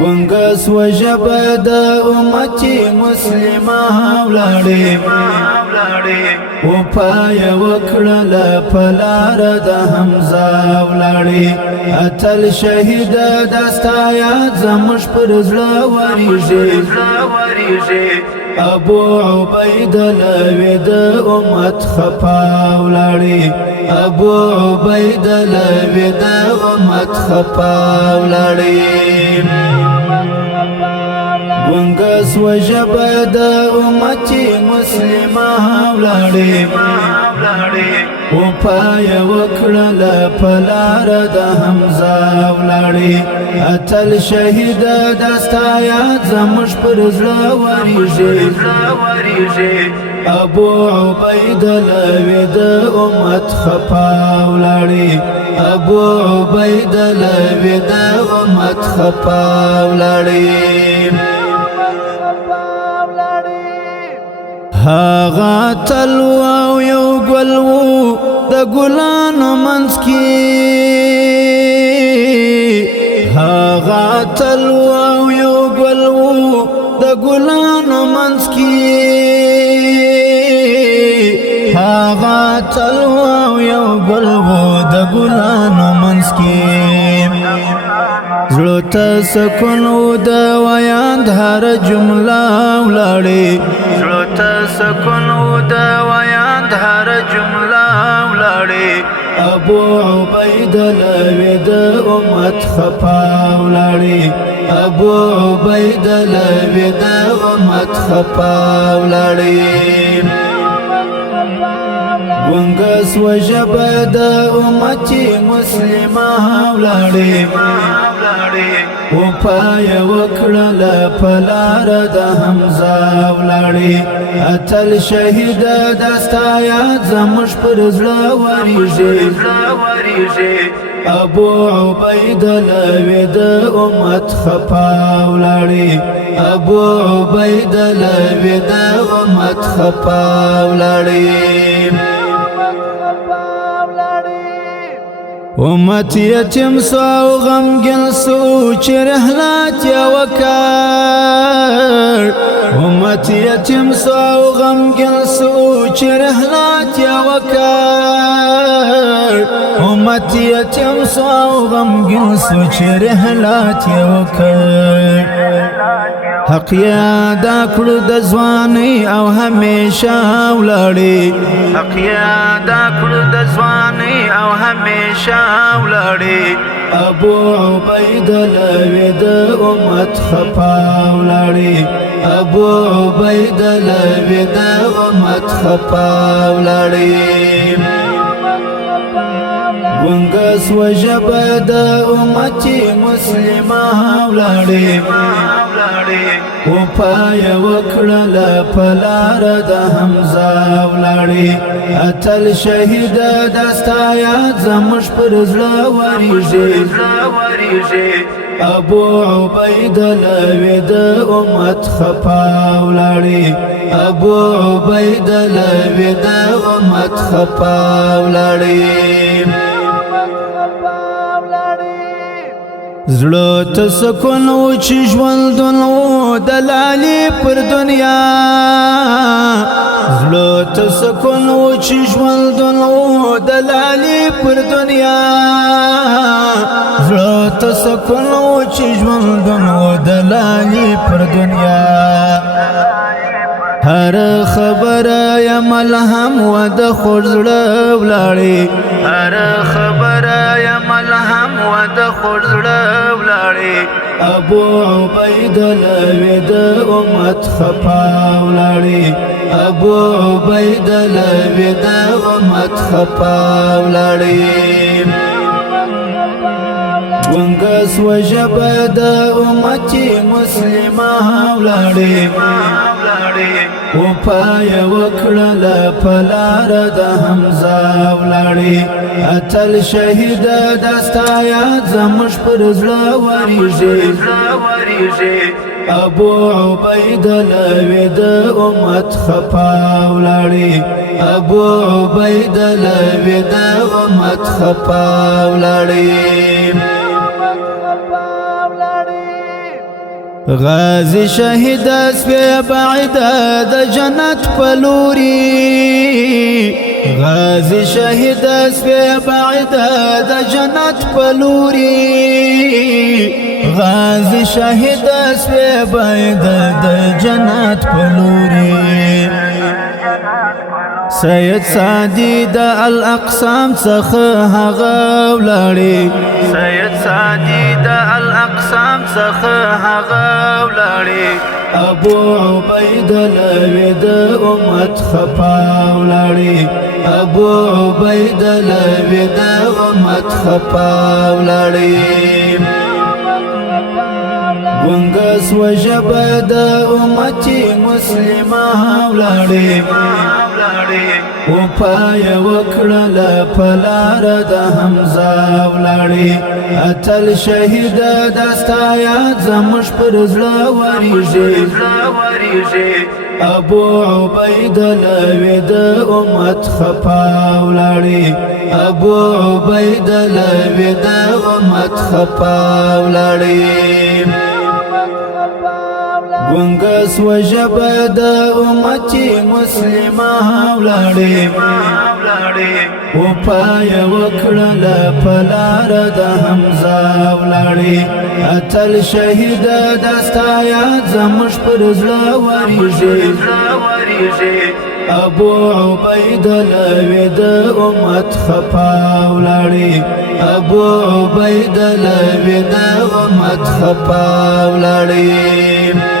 ګونګس و ژبه د امتي مسلمه ولاړې وپایه وکړله په لاره د حمزه ولاړې اتل شهیده دا ستا یاد زموږ پر زړه ورېږي ابو عبیدله وې د امت خفا ولاړې ابو عبیدله وې د امت خفا ولاړې ګونګس و ژبه د امتي مسلمه ولاړې وپایه وکړله په لاره د حمزه ولاړې اتل شهیده دا ستا یاد زموږ پر زړه ورېږي ابو عبیدله وې د امت خفا ولاړې ابو عبیدله وې د امت خفا ولاړې هغه تلو او یو ګل و د ګلانو منځ کې هغه تلو او یو ګل و د ګلانو منځ کې هغه تلو او یو ګل و د ګلانو منځ کې زړه ته سکون و د ویاند هر جمله ولاړې زړه ته سکون و د ویاند هر جمله ولاړې ابو عبیدله وې د امت خفا ولاړې ابو عبیدله وې د امت خفا ولاړې ګونګس و ژبه د امتي مسلمه ولاړې وپایه وکړله په لاره د حمزه ولاړې اتل شهیده دا ستا یاد زموږ پر زړه ورېږي ابو عبیدله وې د امت خفا ولاړې ابو عبیدله وې د امت خفا ولاړې امت یتیم سو او غمگن سو چې رحلات یې وکړ امت یتیم سو او غمگن سو چې رحلات یې وکړ امت یتیم سو او غمگن سو چې رحلات یې وکړ حق یادا کړو د ځوانۍ او همیشه ولاړې حق یادا کړو د ځوانۍ او همیشه ولاړې ابو عبیدله وې د امت خفا ولاړې ابو عبیدله وې د امت خفا ولاړې ګونګس و ژبه د امتي مسلمه ولاړې وپایه وکړله په لاره د حمزه ولاړې اتل شهیده دا ستا یاد زموږ پر زړه ورېږي ابو عبیدله وې د امت خفا ولاړې ابو عبیدله وې د امت خفا ولاړې زړه ته سکون و چې ژوندون و د لالي پر دنیا زړه ته سکون و چې ژوندون و د لالي پر دنیا زړه ته سکون و چې ژوندون و د لالي پر دنیا هر خبره یا ملهم و د خوږ زړه ولاړې هر خبره یا ملهم و د خوږ زړه ولاړې ابو عبیدله وې د امت خفا ولاړې ابو عبیدله وې د امت خفا ولاړې ګونګس و ژبه د امتي مسلمه ولاړې وپایه وکړله په لاره د حمزه ولاړې اتل شهیده دا ستا یاد زموږ پر زړه ورېږي ابو عبیدله وې د امت خفا ولاړې ابو عبیدله وې د امت خفا ولاړې غازی شهید سپی بعید د جنت پلوری غازی شهید سپی بعید د جنت پلوری غازی شهید سپی بعید د جنت پلوری سید سعدی د الاقسام څخه هغه ولاړی سید سعدی د الاقسام څخه هغه ولاړی ابو عبید لوی د امت خفا ولاړی ابو عبید لوی د امت خفا ولاړی ګونګس وجبه د امتی مسلمه ولاړی و پای وکړل پلار د حمزه ولاړی اتل شهید دستا یاد زموږ پر زړه وریږي ابو عبید لوی د امت خفا ولاړی ابو عبید لوی د امت خفا ولاړی ګونګس وجبه د امتی مسلمه ولاړی و پای وکړل پلار د حمزه ولاړی اتل شهید دستا یاد زموږ پر زړه وریږي ابو عبید لوی د امت خفا ولاړی ابو عبید لوی د امت خفا ولاړی